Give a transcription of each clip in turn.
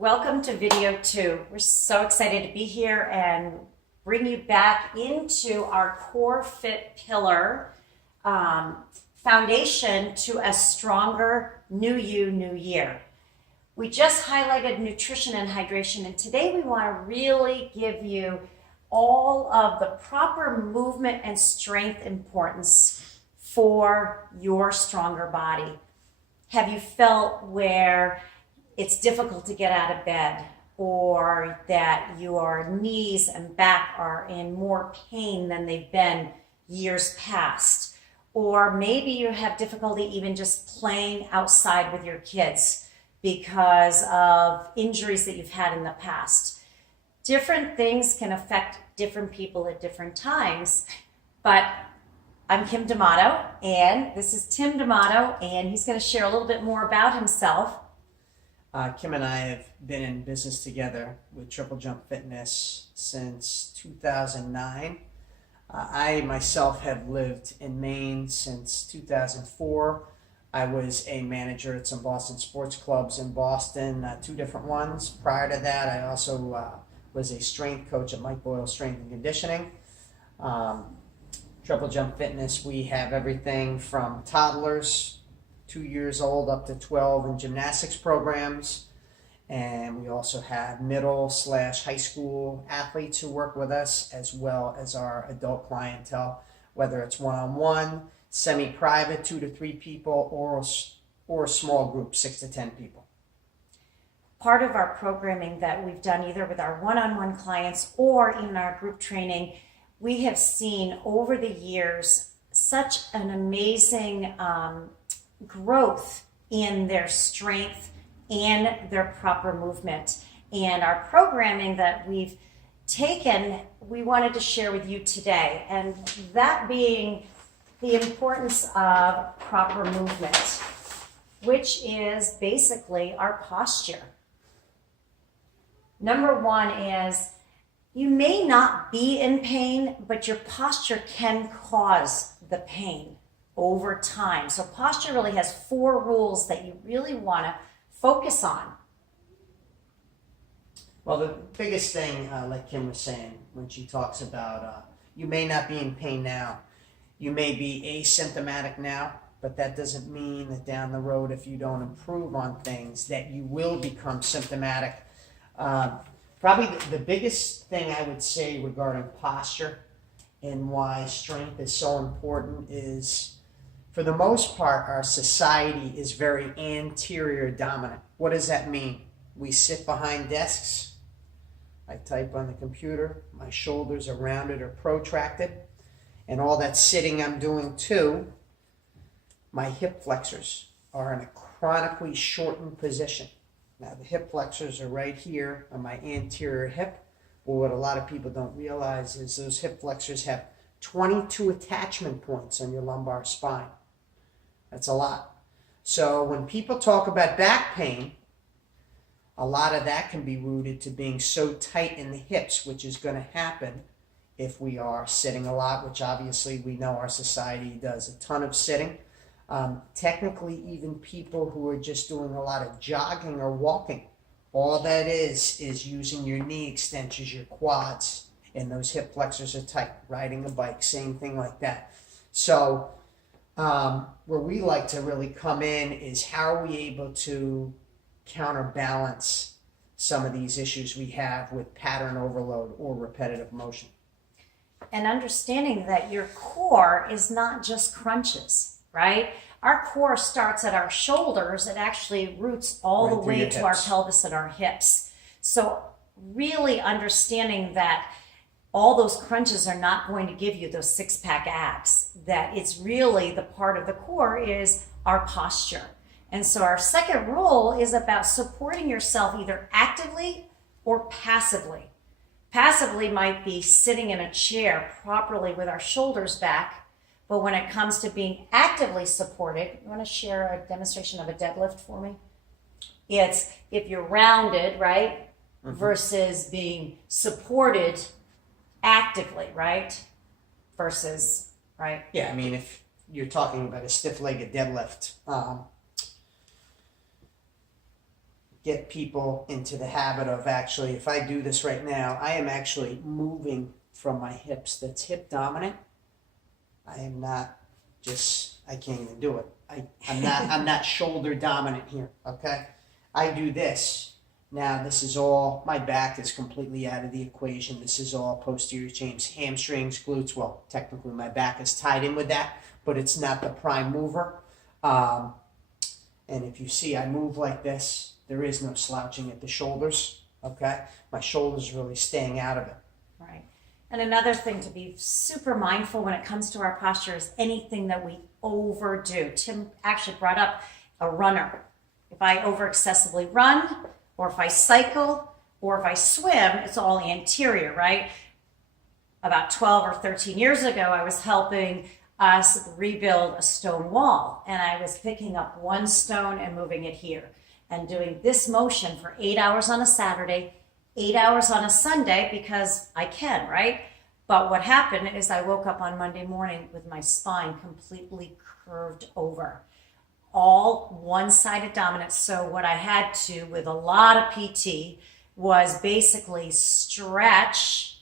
Welcome to video 2. We're so excited to be here and bring you back into our core fit pillar foundation to a stronger new you, new year. We just highlighted nutrition and hydration, and today we want to really give you all of the proper movement and strength importance for your stronger body. Have you felt where it's difficult to get out of bed, or that your knees and back are in more pain than they've been years past? Or maybe you have difficulty even just playing outside with your kids because of injuries that you've had in the past. Different things can affect different people at different times, but I'm Kim DeMado, and this is Tim DeMado, and he's going to share a little bit more about himself. Kim and I have been in business together with Triple Jump Fitness since 2009. I myself have lived in Maine since 2004. I was a manager at some Boston sports clubs in Boston, 2 different ones. Prior to that, I also was a strength coach at Mike Boyle Strength and Conditioning. Triple Jump Fitness, we have everything from toddlers, 2 years old up to 12 in gymnastics programs. And we also have middle/high school athletes who work with us, as well as our adult clientele, whether it's one-on-one, semi-private, 2 to 3 people, or a small group, 6 to 10 people. Part of our programming that we've done either with our one-on-one clients or in our group training, we have seen over the years such an amazing growth in their strength and their proper movement. And our programming that we've taken, we wanted to share with you today, and that being the importance of proper movement, which is basically our posture. Number 1 is you may not be in pain, but your posture can cause the pain over time. So posture really has 4 rules that you really want to focus on. Well, the biggest thing, like Kim was saying, when she talks about you may not be in pain now, you may be asymptomatic now, but that doesn't mean that down the road, if you don't improve on things, that you will become symptomatic. Probably the biggest thing I would say regarding posture and why strength is so important is, for the most part, our society is very anterior dominant. What does that mean? We sit behind desks. I type on the computer. My shoulders are rounded or protracted. And all that sitting I'm doing too, my hip flexors are in a chronically shortened position. Now, the hip flexors are right here on my anterior hip. But what a lot of people don't realize is those hip flexors have 22 attachment points on your lumbar spine. That's a lot. So when people talk about back pain, a lot of that can be rooted to being so tight in the hips, which is going to happen if we are sitting a lot, which obviously we know our society does a ton of sitting. Technically, even people who are just doing a lot of jogging or walking, all that is using your knee extensions, your quads, and those hip flexors are tight. Riding a bike, same thing like that. So where we like to really come in is how are we able to counterbalance some of these issues we have with pattern overload or repetitive motion. And understanding that your core is not just crunches, right? Our core starts at our shoulders. It actually roots all the way to our pelvis and our hips. So really understanding that all those crunches are not going to give you those 6-pack abs, that it's really the part of the core is our posture. And so our second rule is about supporting yourself either actively or passively. Passively might be sitting in a chair properly with our shoulders back, but when it comes to being actively supported, you want to share a demonstration of a deadlift for me? It's if you're rounded, right, versus being supported actively, right, versus, right? Yeah, I mean, if you're talking about a stiff-legged deadlift, get people into the habit of actually, if I do this right now, I am actually moving from my hips. That's hip dominant. I am not just, I can't even do it. I'm not shoulder dominant here, okay? I do this. Now this is all, my back is completely out of the equation. This is all posterior chains, hamstrings, glutes. Well, technically my back is tied in with that, but it's not the prime mover. And if you see, I move like this. There is no slouching at the shoulders, okay? My shoulders really staying out of it. Right. And another thing to be super mindful when it comes to our posture is anything that we overdo. Tim actually brought up a runner. If I over excessively run, or if I cycle, or if I swim, it's all anterior, right? About 12 or 13 years ago, I was helping us rebuild a stone wall, and I was picking up one stone and moving it here, and doing this motion for 8 hours on a Saturday, 8 hours on a Sunday, because I can, right? But what happened is I woke up on Monday morning with my spine completely curved over. All one-sided dominance. So what I had to, with a lot of PT, was basically stretch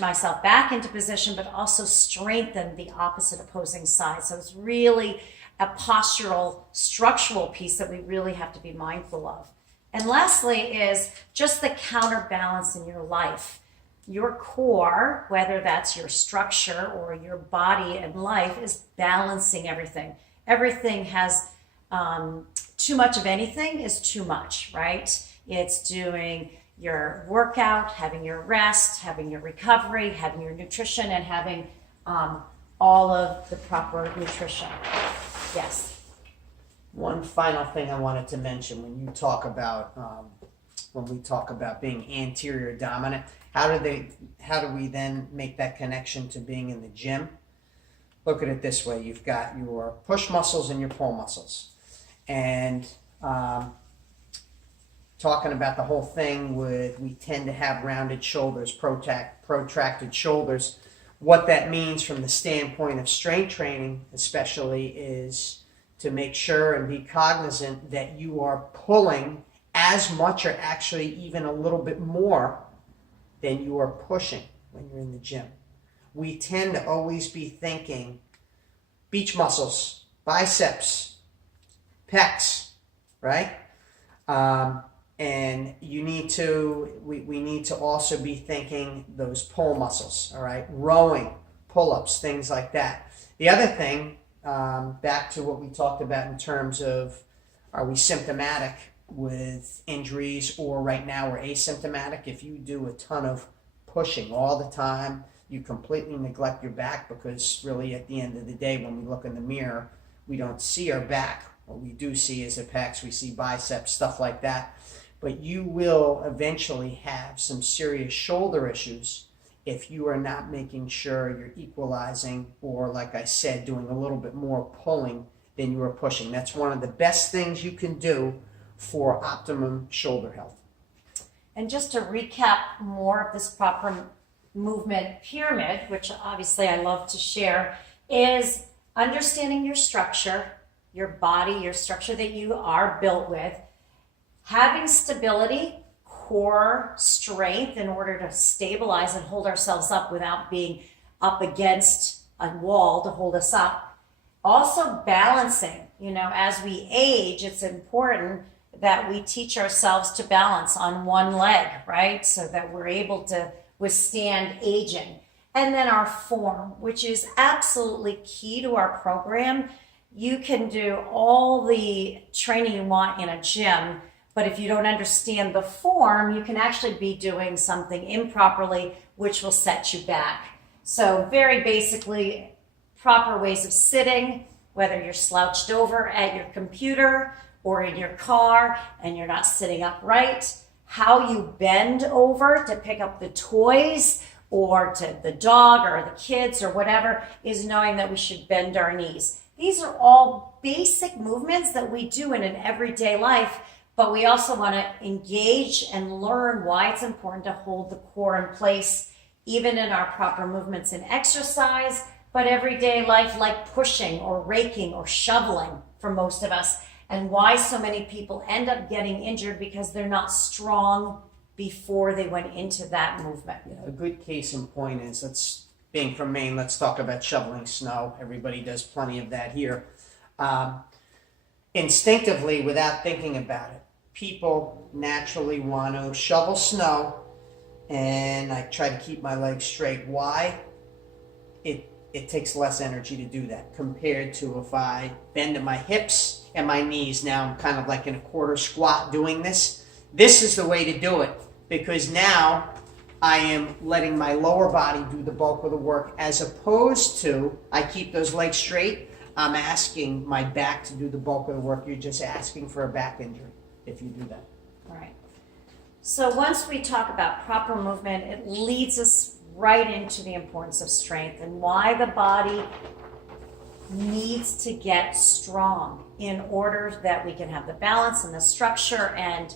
myself back into position, but also strengthen the opposite opposing side. So it's really a postural, structural piece that we really have to be mindful of. And lastly is just the counterbalance in your life. Your core, whether that's your structure or your body and life, is balancing everything. Everything has too much of anything is too much, right? It's doing your workout, having your rest, having your recovery, having your nutrition, and having all of the proper nutrition. Yes. One final thing I wanted to mention when you talk about when we talk about being anterior dominant, how do we then make that connection to being in the gym? Look at it this way. You've got your push muscles and your pull muscles. And talking about the whole thing with we tend to have rounded shoulders, protracted shoulders. What that means from the standpoint of strength training especially is to make sure and be cognizant that you are pulling as much or actually even a little bit more than you are pushing when you're in the gym. We tend to always be thinking beach muscles, biceps, pecs, right? And we need to also be thinking those pull muscles, all right? Rowing, pull-ups, things like that. The other thing, back to what we talked about in terms of are we symptomatic with injuries, or right now we're asymptomatic. If you do a ton of pushing all the time, you completely neglect your back, because really at the end of the day, when we look in the mirror, we don't see our back. What we do see is the pecs, we see biceps, stuff like that. But you will eventually have some serious shoulder issues if you are not making sure you're equalizing, or like I said, doing a little bit more pulling than you are pushing. That's one of the best things you can do for optimum shoulder health. And just to recap more of this proper movement pyramid, which obviously I love to share, is understanding your structure, your body, your structure that you are built with, having stability, core strength in order to stabilize and hold ourselves up without being up against a wall to hold us up. Also balancing, as we age, it's important that we teach ourselves to balance on one leg, right? So that we're able to withstand aging. And then our form, which is absolutely key to our program. You can do all the training you want in a gym, but if you don't understand the form, you can actually be doing something improperly, which will set you back. So very basically, proper ways of sitting, whether you're slouched over at your computer or in your car and you're not sitting upright, how you bend over to pick up the toys or to the dog or the kids or whatever, is knowing that we should bend our knees. These are all basic movements that we do in an everyday life, but we also want to engage and learn why it's important to hold the core in place, even in our proper movements in exercise, but everyday life, like pushing or raking or shoveling for most of us. and why so many people end up getting injured because they're not strong before they went into that movement. Yeah, a good case in point is, being from Maine, let's talk about shoveling snow. Everybody does plenty of that here. Instinctively, without thinking about it, people naturally want to shovel snow, and I try to keep my legs straight. Why? It takes less energy to do that compared to if I bend at my hips and my knees. Now I'm kind of like in a quarter squat doing this. This is the way to do it, because now I am letting my lower body do the bulk of the work, as opposed to I keep those legs straight. I'm asking my back to do the bulk of the work. You're just asking for a back injury if you do that. Right. So once we talk about proper movement, it leads us right into the importance of strength and why the body needs to get strong in order that we can have the balance and the structure and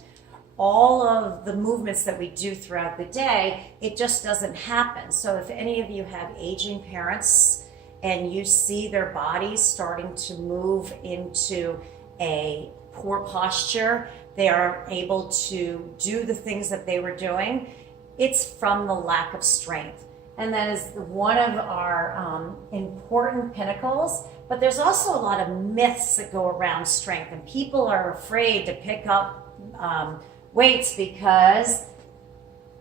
all of the movements that we do throughout the day. It just doesn't happen. So if any of you have aging parents and you see their bodies starting to move into a poor posture, they aren't able to do the things that they were doing, it's from the lack of strength. And that is one of our important pinnacles. But there's also a lot of myths that go around strength, and people are afraid to pick up weights because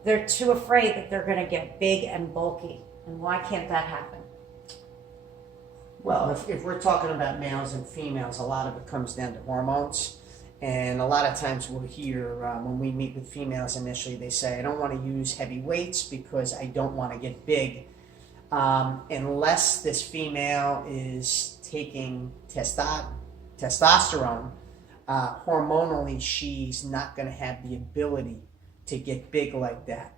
they're too afraid that they're going to get big and bulky. And why can't that happen? Well, if we're talking about males and females, a lot of it comes down to hormones. And a lot of times we'll hear when we meet with females initially, they say, I don't want to use heavy weights because I don't want to get big. Unless this female is taking testosterone, hormonally, she's not going to have the ability to get big like that.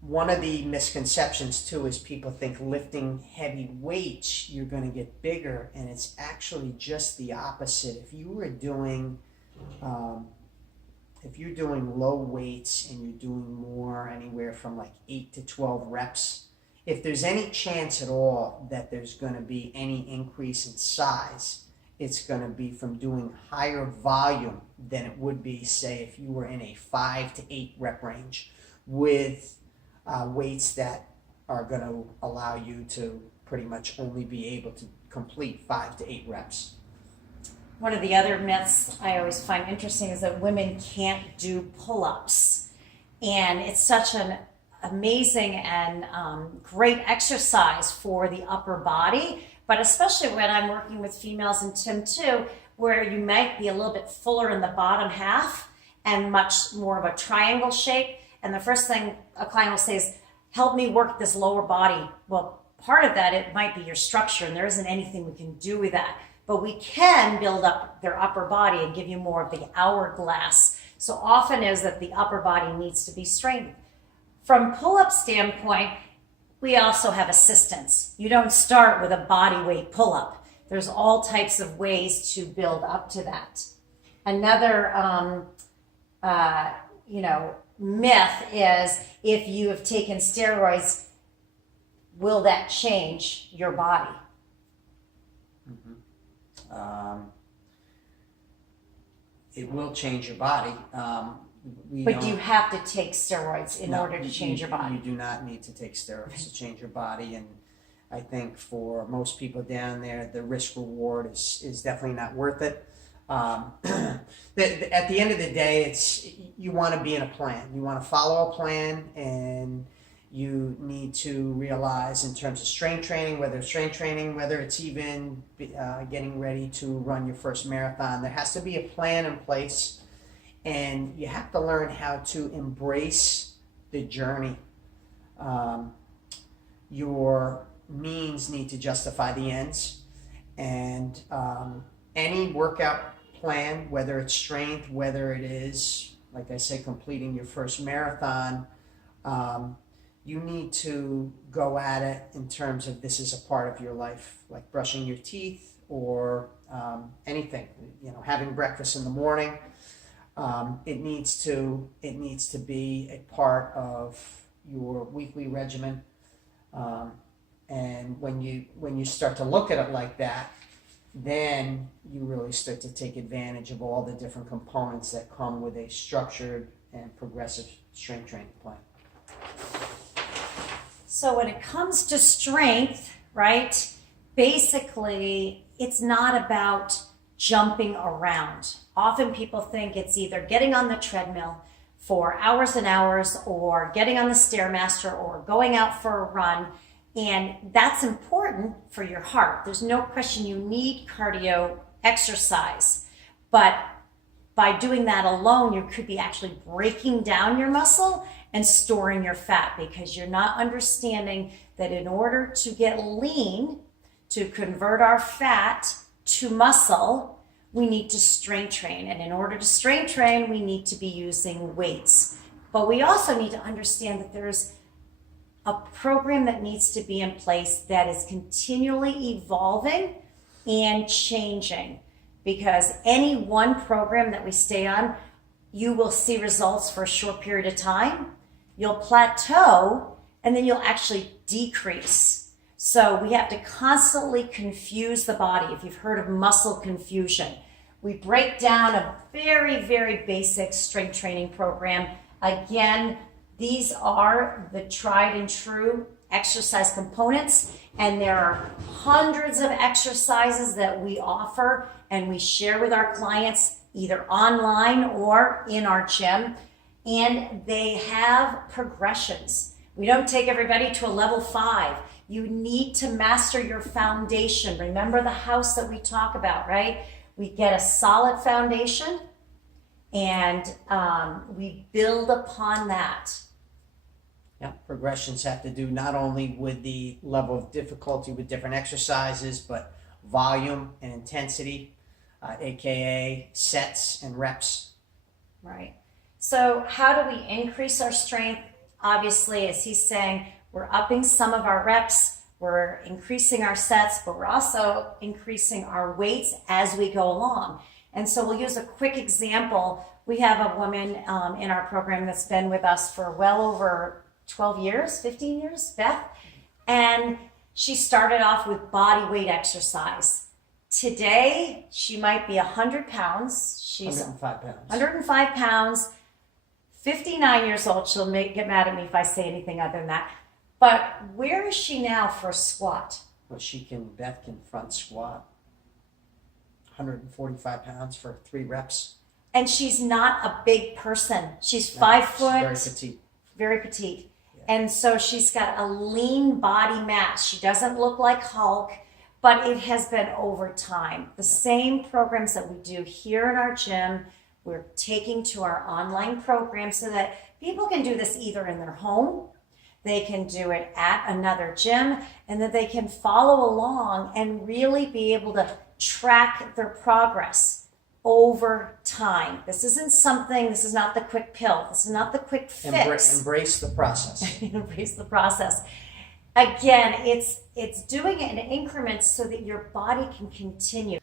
One of the misconceptions too is people think lifting heavy weights you're going to get bigger, and it's actually just the opposite. If you're doing low weights and you're doing more, anywhere from like 8 to 12 reps, if there's any chance at all that there's going to be any increase in size, it's going to be from doing higher volume than it would be, say, if you were in a 5 to 8 rep range with weights that are going to allow you to pretty much only be able to complete 5 to 8 reps. One of the other myths I always find interesting is that women can't do pull-ups. And it's such an amazing and great exercise for the upper body, but especially when I'm working with females, and Tim too, where you might be a little bit fuller in the bottom half and much more of a triangle shape. And the first thing a client will say is, help me work this lower body. Well, part of that, it might be your structure, and there isn't anything we can do with that. But we can build up their upper body and give you more of the hourglass. So often is that the upper body needs to be strengthened. From pull-up standpoint, we also have assistance. You don't start with a body weight pull-up. There's all types of ways to build up to that. Another, myth is, if you have taken steroids, will that change your body? It will change your body. But do you have to take steroids in order to change your body? You do not need to take steroids to change your body. And I think for most people down there, the risk reward is definitely not worth it. At the end of the day, you want to be in a plan. You want to follow a plan, and you need to realize in terms of strength training, whether it's even getting ready to run your first marathon, there has to be a plan in place, and you have to learn how to embrace the journey. Your means need to justify the ends, and any workout plan, whether it's strength, whether it is, like I say, completing your first marathon, you need to go at it in terms of this is a part of your life, like brushing your teeth or anything, having breakfast in the morning. It needs to be a part of your weekly regimen. And when you start to look at it like that, then you really start to take advantage of all the different components that come with a structured and progressive strength training plan. So when it comes to strength, right, basically it's not about jumping around. Often people think it's either getting on the treadmill for hours and hours or getting on the Stairmaster or going out for a run. And that's important for your heart. There's no question you need cardio exercise. But by doing that alone, you could be actually breaking down your muscle and storing your fat, because you're not understanding that in order to get lean, to convert our fat to muscle, we need to strength train. And in order to strength train, we need to be using weights. But we also need to understand that there's a program that needs to be in place that is continually evolving and changing, because any one program that we stay on, you will see results for a short period of time, you'll plateau, and then you'll actually decrease. So we have to constantly confuse the body. If you've heard of muscle confusion, we break down a very, very basic strength training program. Again, these are the tried and true exercise components, and there are hundreds of exercises that we offer and we share with our clients either online or in our gym, and they have progressions. We don't take everybody to a level 5. You need to master your foundation. Remember the house that we talk about, right? We get a solid foundation and we build upon that. Yeah, progressions have to do not only with the level of difficulty with different exercises, but volume and intensity, aka sets and reps. Right. So how do we increase our strength? Obviously, as he's saying, we're upping some of our reps, we're increasing our sets, but we're also increasing our weights as we go along. And so we'll use a quick example. We have a woman in our program that's been with us for well over 12 years, 15 years, Beth. And she started off with body weight exercise. Today, she might be 100 pounds. She's 105 pounds. 105 pounds, 59 years old. She'll get mad at me if I say anything other than that. But where is she now for a squat? Well, Beth can front squat 145 pounds for 3 reps. And she's not a big person. She's No, 5 she's foot. very petite. Very petite. And so she's got a lean body mass. She doesn't look like Hulk, but it has been over time. The same programs that we do here in our gym, we're taking to our online program so that people can do this either in their home, they can do it at another gym, and that they can follow along and really be able to track their progress over time. This is not the quick pill. This is not the quick fix. Embrace the process. Embrace the process. Again, it's doing it in increments so that your body can continue.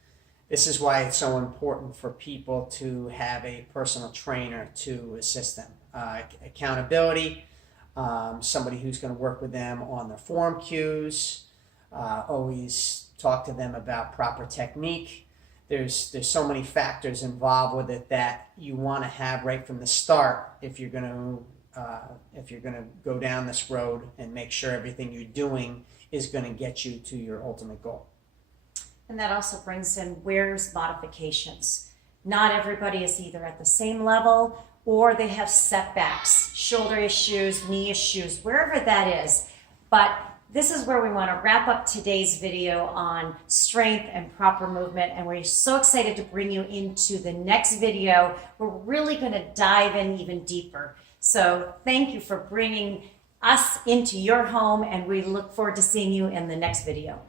This is why it's so important for people to have a personal trainer to assist them. Accountability, somebody who's going to work with them on their form cues, always talk to them about proper technique. There's so many factors involved with it that you want to have right from the start if you're going to go down this road and make sure everything you're doing is going to get you to your ultimate goal. And that also brings in where's modifications. Not everybody is either at the same level or they have setbacks, shoulder issues, knee issues, wherever that is. But this is where we want to wrap up today's video on strength and proper movement. And we're so excited to bring you into the next video. We're really going to dive in even deeper. So thank you for bringing us into your home, and we look forward to seeing you in the next video.